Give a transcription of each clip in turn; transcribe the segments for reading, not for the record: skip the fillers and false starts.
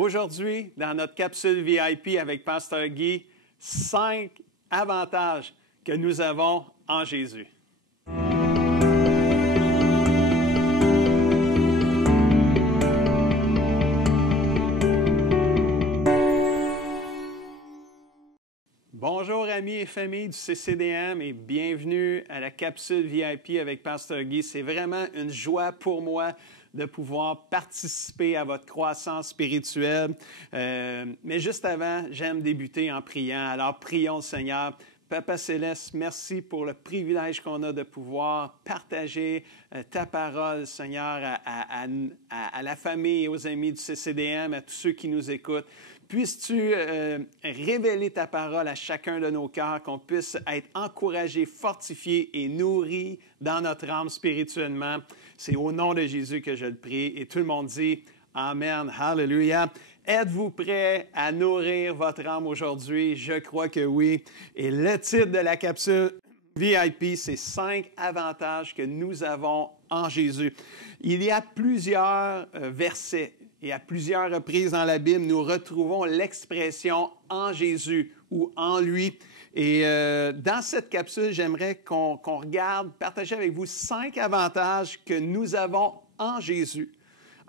Aujourd'hui, dans notre capsule VIP avec Pasteur Guy, 5 avantages que nous avons en Jésus. Bonjour amis et familles du CCDM et bienvenue à la capsule VIP avec Pasteur Guy. C'est vraiment une joie pour moi de pouvoir participer à votre croissance spirituelle. Mais juste avant, j'aime débuter en priant. Alors prions le Seigneur. Papa Céleste, merci pour le privilège qu'on a de pouvoir partager ta parole, Seigneur, à la famille et aux amis du CCDM, à tous ceux qui nous écoutent. Puisses-tu révéler ta parole à chacun de nos cœurs, qu'on puisse être encouragé, fortifié et nourri dans notre âme spirituellement. C'est au nom de Jésus que je le prie. Et tout le monde dit Amen, Hallelujah. Êtes-vous prêts à nourrir votre âme aujourd'hui? Je crois que oui. Et le titre de la capsule VIP, c'est 5 avantages que nous avons en Jésus. Il y a plusieurs versets et à plusieurs reprises dans la Bible, nous retrouvons l'expression « en Jésus » ou « en lui ». Et dans cette capsule, j'aimerais qu'on regarde, partager avec vous 5 avantages que nous avons en Jésus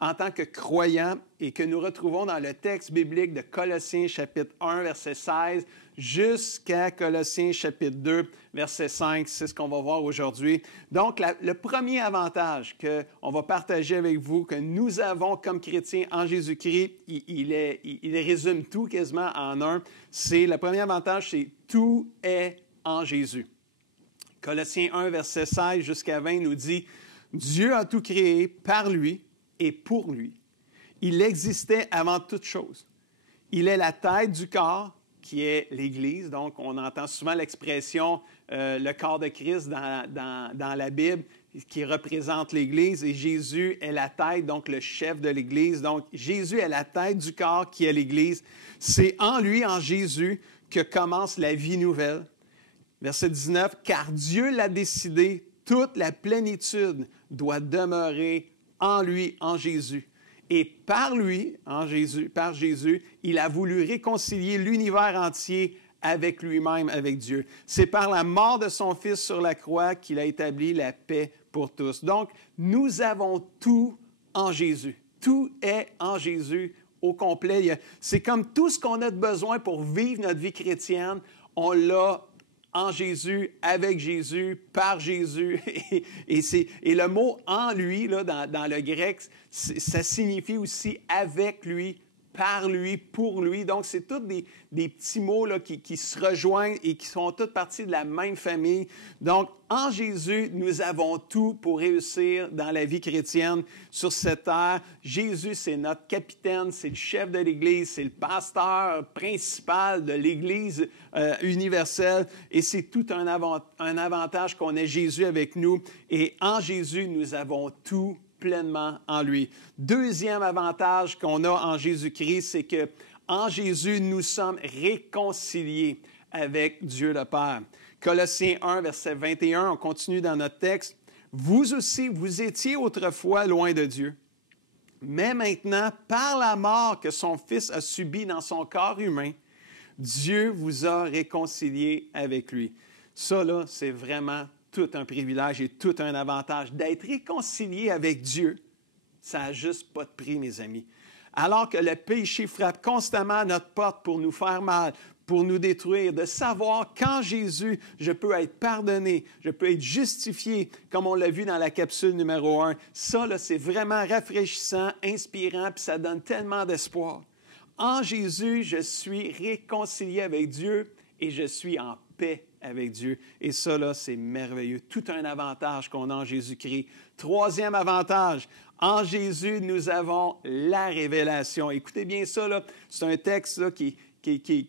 en tant que croyants et que nous retrouvons dans le texte biblique de Colossiens chapitre 1, verset 16, jusqu'à Colossiens chapitre 2, verset 5. C'est ce qu'on va voir aujourd'hui. Donc, le premier avantage qu'on va partager avec vous, que nous avons comme chrétiens en Jésus-Christ, il résume tout quasiment en un. Le premier avantage, c'est « tout est en Jésus ». Colossiens 1, verset 16 jusqu'à 20 nous dit « Dieu a tout créé par lui et pour lui. Il existait avant toute chose. Il est la tête du corps, qui est l'Église. » Donc, on entend souvent l'expression le corps de Christ dans la Bible, qui représente l'Église. Et Jésus est la tête, donc le chef de l'Église. Donc, Jésus est la tête du corps, qui est l'Église. C'est en lui, en Jésus, que commence la vie nouvelle. Verset 19, « Car Dieu l'a décidé, toute la plénitude doit demeurer en lui, en Jésus. Et par lui, par Jésus, il a voulu réconcilier l'univers entier avec lui-même, avec Dieu. C'est par la mort de son Fils sur la croix qu'il a établi la paix pour tous. » Donc, nous avons tout en Jésus. Tout est en Jésus au complet. C'est comme tout ce qu'on a de besoin pour vivre notre vie chrétienne, on l'a en Jésus, avec Jésus, par Jésus. Et le mot « en lui », là, dans le grec, ça signifie aussi « avec lui », par lui, pour lui. Donc, c'est tous des petits mots là, qui se rejoignent et qui sont toutes parties de la même famille. Donc, en Jésus, nous avons tout pour réussir dans la vie chrétienne sur cette terre. Jésus, c'est notre capitaine, c'est le chef de l'Église, c'est le pasteur principal de l'Église universelle. Et c'est tout un avantage qu'on ait Jésus avec nous. Et en Jésus, nous avons tout pleinement en lui. Deuxième avantage qu'on a en Jésus-Christ, c'est que en Jésus, nous sommes réconciliés avec Dieu le Père. Colossiens 1, verset 21, on continue dans notre texte. « Vous aussi, vous étiez autrefois loin de Dieu, mais maintenant, par la mort que son Fils a subie dans son corps humain, Dieu vous a réconciliés avec lui. » Ça, là, c'est vraiment tout un privilège et tout un avantage. D'être réconcilié avec Dieu, ça n'a juste pas de prix, mes amis. Alors que le péché frappe constamment à notre porte pour nous faire mal, pour nous détruire, de savoir qu'en Jésus, je peux être pardonné, je peux être justifié, comme on l'a vu dans la capsule numéro 1. Ça, là, c'est vraiment rafraîchissant, inspirant, puis ça donne tellement d'espoir. En Jésus, je suis réconcilié avec Dieu et je suis en paix avec Dieu. Et ça, là, c'est merveilleux. Tout un avantage qu'on a en Jésus-Christ. Troisième avantage, en Jésus, nous avons la révélation. Écoutez bien ça, là. C'est un texte là, qui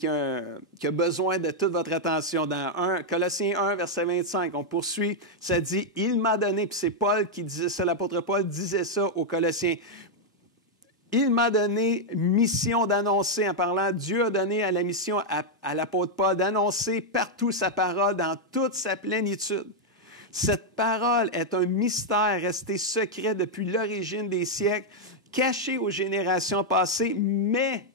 a besoin de toute votre attention. Dans Colossiens 1, verset 25, on poursuit, ça dit « Il m'a donné », puis c'est Paul qui disait ça, l'apôtre Paul disait ça aux Colossiens. Il m'a donné mission d'annoncer, en parlant, Dieu a donné à la mission à l'apôtre Paul d'annoncer partout sa parole dans toute sa plénitude. Cette parole est un mystère resté secret depuis l'origine des siècles caché aux générations passées, mais,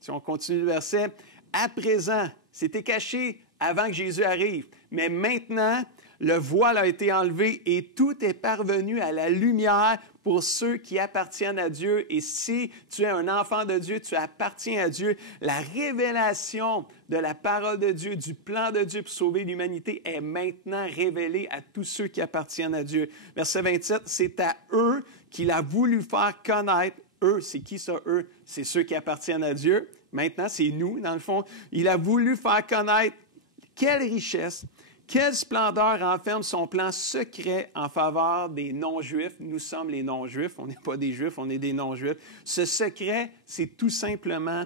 si on continue le verset, à présent, c'était caché avant que Jésus arrive, mais maintenant, le voile a été enlevé et tout est parvenu à la lumière pour ceux qui appartiennent à Dieu. Et si tu es un enfant de Dieu, tu appartiens à Dieu. La révélation de la parole de Dieu, du plan de Dieu pour sauver l'humanité est maintenant révélée à tous ceux qui appartiennent à Dieu. Verset 27, c'est à eux qu'il a voulu faire connaître. Eux, c'est qui ça, eux? C'est ceux qui appartiennent à Dieu. Maintenant, c'est nous, dans le fond. Il a voulu faire connaître quelle richesse, quelle splendeur renferme son plan secret en faveur des non-juifs. Nous sommes les non-juifs, on n'est pas des juifs, on est des non-juifs. Ce secret, c'est tout simplement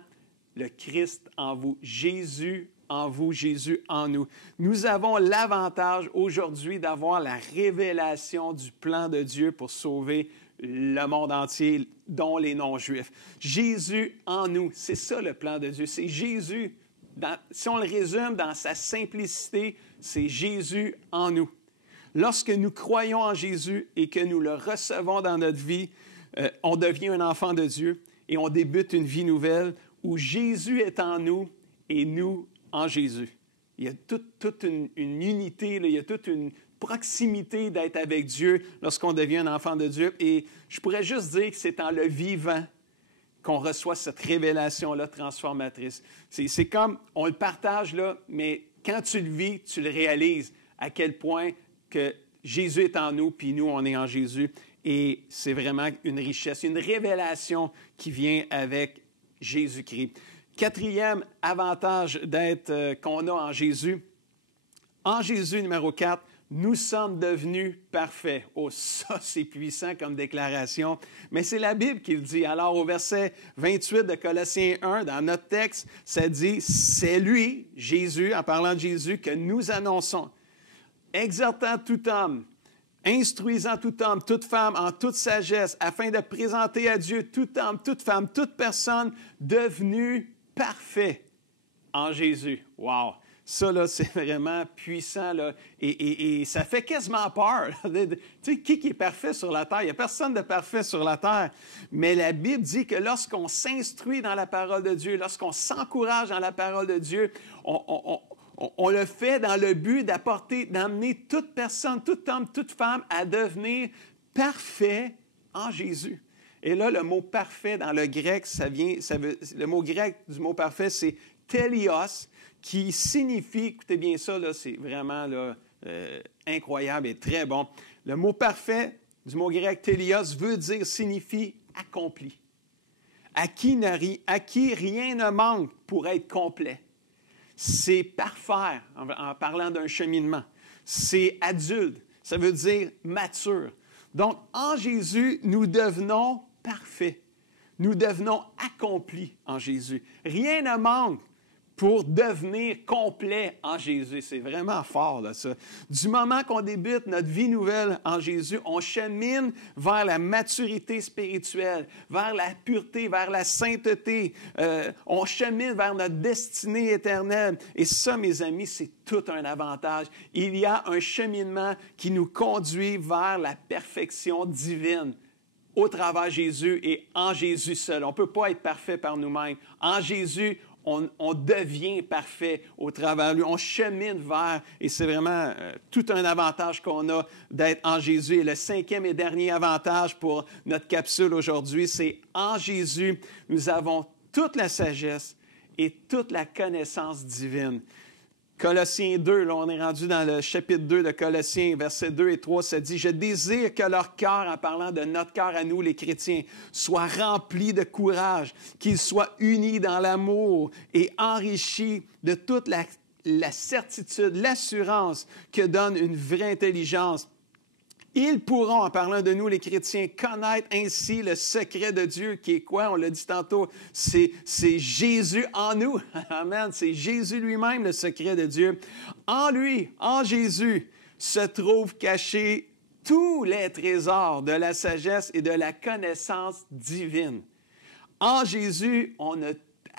le Christ en vous, Jésus en vous, Jésus en nous. Nous avons l'avantage aujourd'hui d'avoir la révélation du plan de Dieu pour sauver le monde entier, dont les non-juifs. Jésus en nous, c'est ça le plan de Dieu, c'est Jésus. Si on le résume dans sa simplicité, c'est Jésus en nous. Lorsque nous croyons en Jésus et que nous le recevons dans notre vie, on devient un enfant de Dieu et on débute une vie nouvelle où Jésus est en nous et nous en Jésus. Il y a toute une unité, là, il y a toute une proximité d'être avec Dieu lorsqu'on devient un enfant de Dieu. Et je pourrais juste dire que c'est en le vivant qu'on reçoit cette révélation-là transformatrice. C'est comme, on le partage là, mais quand tu le vis, tu le réalises à quel point que Jésus est en nous, puis nous, on est en Jésus. Et c'est vraiment une richesse, une révélation qui vient avec Jésus-Christ. Quatrième avantage qu'on a en Jésus. En Jésus, numéro 4, nous sommes devenus parfaits. Oh, ça, c'est puissant comme déclaration. Mais c'est la Bible qui le dit. Alors, au verset 28 de Colossiens 1, dans notre texte, ça dit, c'est lui, Jésus, en parlant de Jésus, que nous annonçons, exhortant tout homme, instruisant tout homme, toute femme en toute sagesse, afin de présenter à Dieu tout homme, toute femme, toute personne devenue parfait en Jésus. Wow! Ça, là, c'est vraiment puissant, là, et ça fait quasiment peur. Tu sais, qui est parfait sur la terre? Il n'y a personne de parfait sur la terre. Mais la Bible dit que lorsqu'on s'instruit dans la parole de Dieu, lorsqu'on s'encourage dans la parole de Dieu, on le fait dans le but d'amener toute personne, tout homme, toute femme à devenir parfait en Jésus. Et là, le mot parfait dans le grec, le mot grec du mot parfait, c'est télios, qui signifie, écoutez bien ça, là, c'est vraiment là, incroyable et très bon. Le mot parfait du mot grec télios signifie accompli. À qui rien ne manque pour être complet. C'est parfaire, en parlant d'un cheminement. C'est adulte, ça veut dire mature. Donc, en Jésus, nous devenons parfaits. Nous devenons accomplis en Jésus. Rien ne manque pour devenir complet en Jésus. C'est vraiment fort, là, ça. Du moment qu'on débute notre vie nouvelle en Jésus, on chemine vers la maturité spirituelle, vers la pureté, vers la sainteté. On chemine vers notre destinée éternelle. Et ça, mes amis, c'est tout un avantage. Il y a un cheminement qui nous conduit vers la perfection divine au travers de Jésus et en Jésus seul. On ne peut pas être parfait par nous-mêmes. En Jésus, on devient parfait au travers de lui. On chemine vers, et c'est vraiment tout un avantage qu'on a d'être en Jésus. Et le cinquième et dernier avantage pour notre capsule aujourd'hui, c'est en Jésus, nous avons toute la sagesse et toute la connaissance divine. Colossiens 2, là, on est rendu dans le chapitre 2 de Colossiens, versets 2 et 3, ça dit « Je désire que leur cœur, en parlant de notre cœur à nous, les chrétiens, soit rempli de courage, qu'ils soient unis dans l'amour et enrichis de toute la certitude, l'assurance que donne une vraie intelligence. Ils pourront, en parlant de nous, les chrétiens, connaître ainsi le secret de Dieu, qui est quoi? On l'a dit tantôt, c'est Jésus en nous. Amen. C'est Jésus lui-même, le secret de Dieu. En lui, en Jésus, se trouvent cachés tous les trésors de la sagesse et de la connaissance divine. En Jésus, on a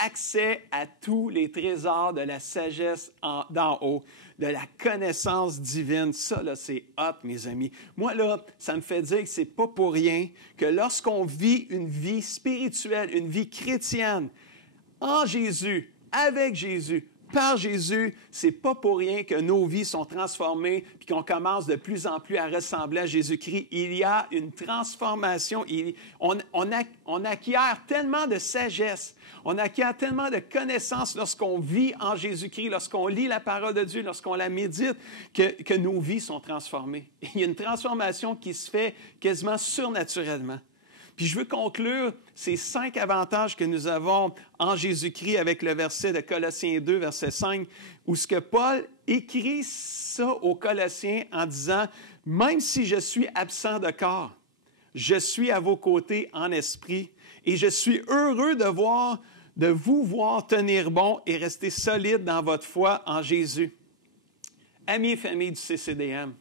accès à tous les trésors de la sagesse d'en haut, de la connaissance divine. Ça, là, c'est hot, mes amis. Moi, là, ça me fait dire que c'est pas pour rien que lorsqu'on vit une vie spirituelle, une vie chrétienne, en Jésus, avec Jésus, par Jésus, c'est pas pour rien que nos vies sont transformées puis qu'on commence de plus en plus à ressembler à Jésus-Christ. Il y a une transformation. On acquiert tellement de sagesse, on acquiert tellement de connaissances lorsqu'on vit en Jésus-Christ, lorsqu'on lit la parole de Dieu, lorsqu'on la médite, que nos vies sont transformées. Il y a une transformation qui se fait quasiment surnaturellement. Puis je veux conclure ces 5 avantages que nous avons en Jésus-Christ avec le verset de Colossiens 2, verset 5, où ce que Paul écrit ça aux Colossiens en disant « Même si je suis absent de corps, je suis à vos côtés en esprit et je suis heureux de vous voir tenir bon et rester solide dans votre foi en Jésus. » Amis et familles du CCDM,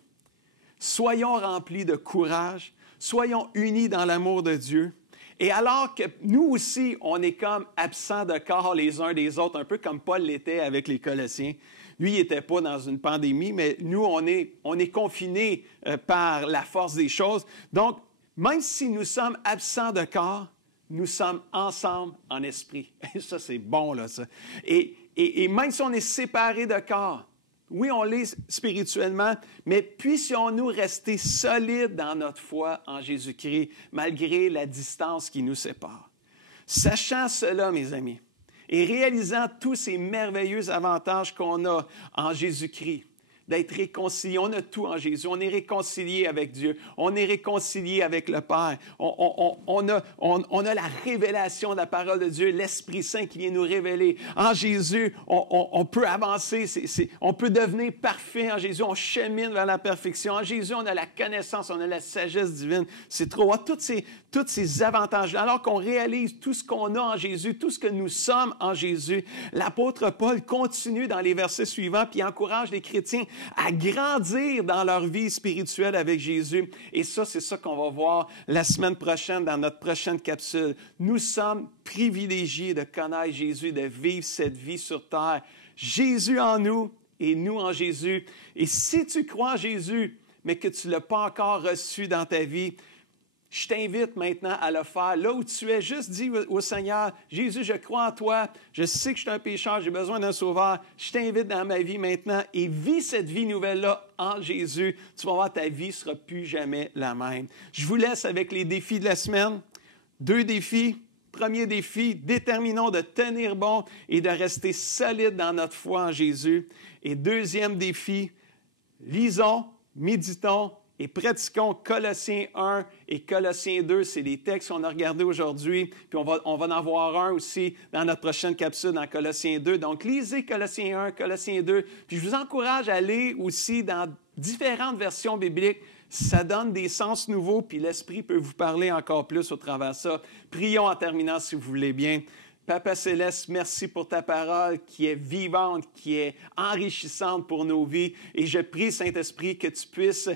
soyons remplis de courage, soyons unis dans l'amour de Dieu. Et alors que nous aussi, on est comme absents de corps les uns des autres, un peu comme Paul l'était avec les Colossiens. Lui, il n'était pas dans une pandémie, mais nous, on est confinés par la force des choses. Donc, même si nous sommes absents de corps, nous sommes ensemble en esprit. Et ça, c'est bon, là, ça. Et même si on est séparés de corps, oui, on l'est spirituellement, mais puissions-nous rester solides dans notre foi en Jésus-Christ, malgré la distance qui nous sépare. Sachant cela, mes amis, et réalisant tous ces merveilleux avantages qu'on a en Jésus-Christ, d'être réconcilié. On a tout en Jésus. On est réconcilié avec Dieu. On est réconcilié avec le Père. On a la révélation de la parole de Dieu, l'Esprit Saint qui vient nous révéler. En Jésus, on peut avancer. On peut devenir parfait en Jésus. On chemine vers la perfection. En Jésus, on a la connaissance, on a la sagesse divine. C'est trop. Tous ces avantages-là, alors qu'on réalise tout ce qu'on a en Jésus, tout ce que nous sommes en Jésus, l'apôtre Paul continue dans les versets suivants puis encourage les chrétiens à grandir dans leur vie spirituelle avec Jésus. Et ça, c'est ça qu'on va voir la semaine prochaine dans notre prochaine capsule. Nous sommes privilégiés de connaître Jésus, de vivre cette vie sur terre. Jésus en nous et nous en Jésus. Et si tu crois en Jésus, mais que tu ne l'as pas encore reçu dans ta vie, je t'invite maintenant à le faire. Là où tu es, juste dis au Seigneur, « Jésus, je crois en toi, je sais que je suis un pécheur, j'ai besoin d'un sauveur. Je t'invite dans ma vie maintenant et vis cette vie nouvelle-là en Jésus. Tu vas voir, ta vie ne sera plus jamais la même. » Je vous laisse avec les défis de la semaine. 2 défis. Premier défi, déterminons de tenir bon et de rester solide dans notre foi en Jésus. Et deuxième défi, lisons, méditons, et pratiquons Colossiens 1 et Colossiens 2. C'est les textes qu'on a regardés aujourd'hui. Puis on va en avoir un aussi dans notre prochaine capsule dans Colossiens 2. Donc, lisez Colossiens 1, Colossiens 2. Puis je vous encourage à aller aussi dans différentes versions bibliques. Ça donne des sens nouveaux, puis l'Esprit peut vous parler encore plus au travers de ça. Prions en terminant, si vous voulez bien. Papa Céleste, merci pour ta parole qui est vivante, qui est enrichissante pour nos vies. Et je prie, Saint-Esprit, que tu puisses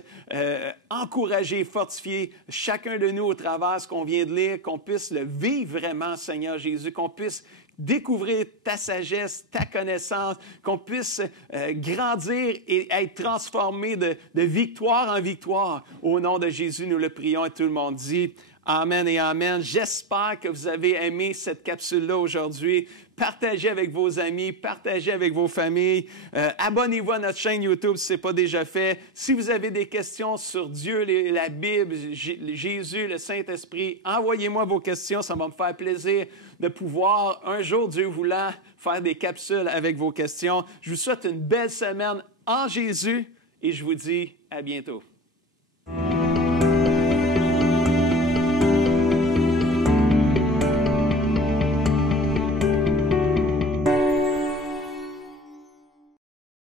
encourager, fortifier chacun de nous au travers de ce qu'on vient de lire, qu'on puisse le vivre vraiment, Seigneur Jésus, qu'on puisse découvrir ta sagesse, ta connaissance, qu'on puisse grandir et être transformé de victoire en victoire. Au nom de Jésus, nous le prions et tout le monde dit Amen et Amen. J'espère que vous avez aimé cette capsule-là aujourd'hui. Partagez avec vos amis, partagez avec vos familles. Abonnez-vous à notre chaîne YouTube si ce n'est pas déjà fait. Si vous avez des questions sur Dieu, la Bible, Jésus, le Saint-Esprit, envoyez-moi vos questions. Ça va me faire plaisir de pouvoir, un jour, Dieu voulant, faire des capsules avec vos questions. Je vous souhaite une belle semaine en Jésus et je vous dis à bientôt.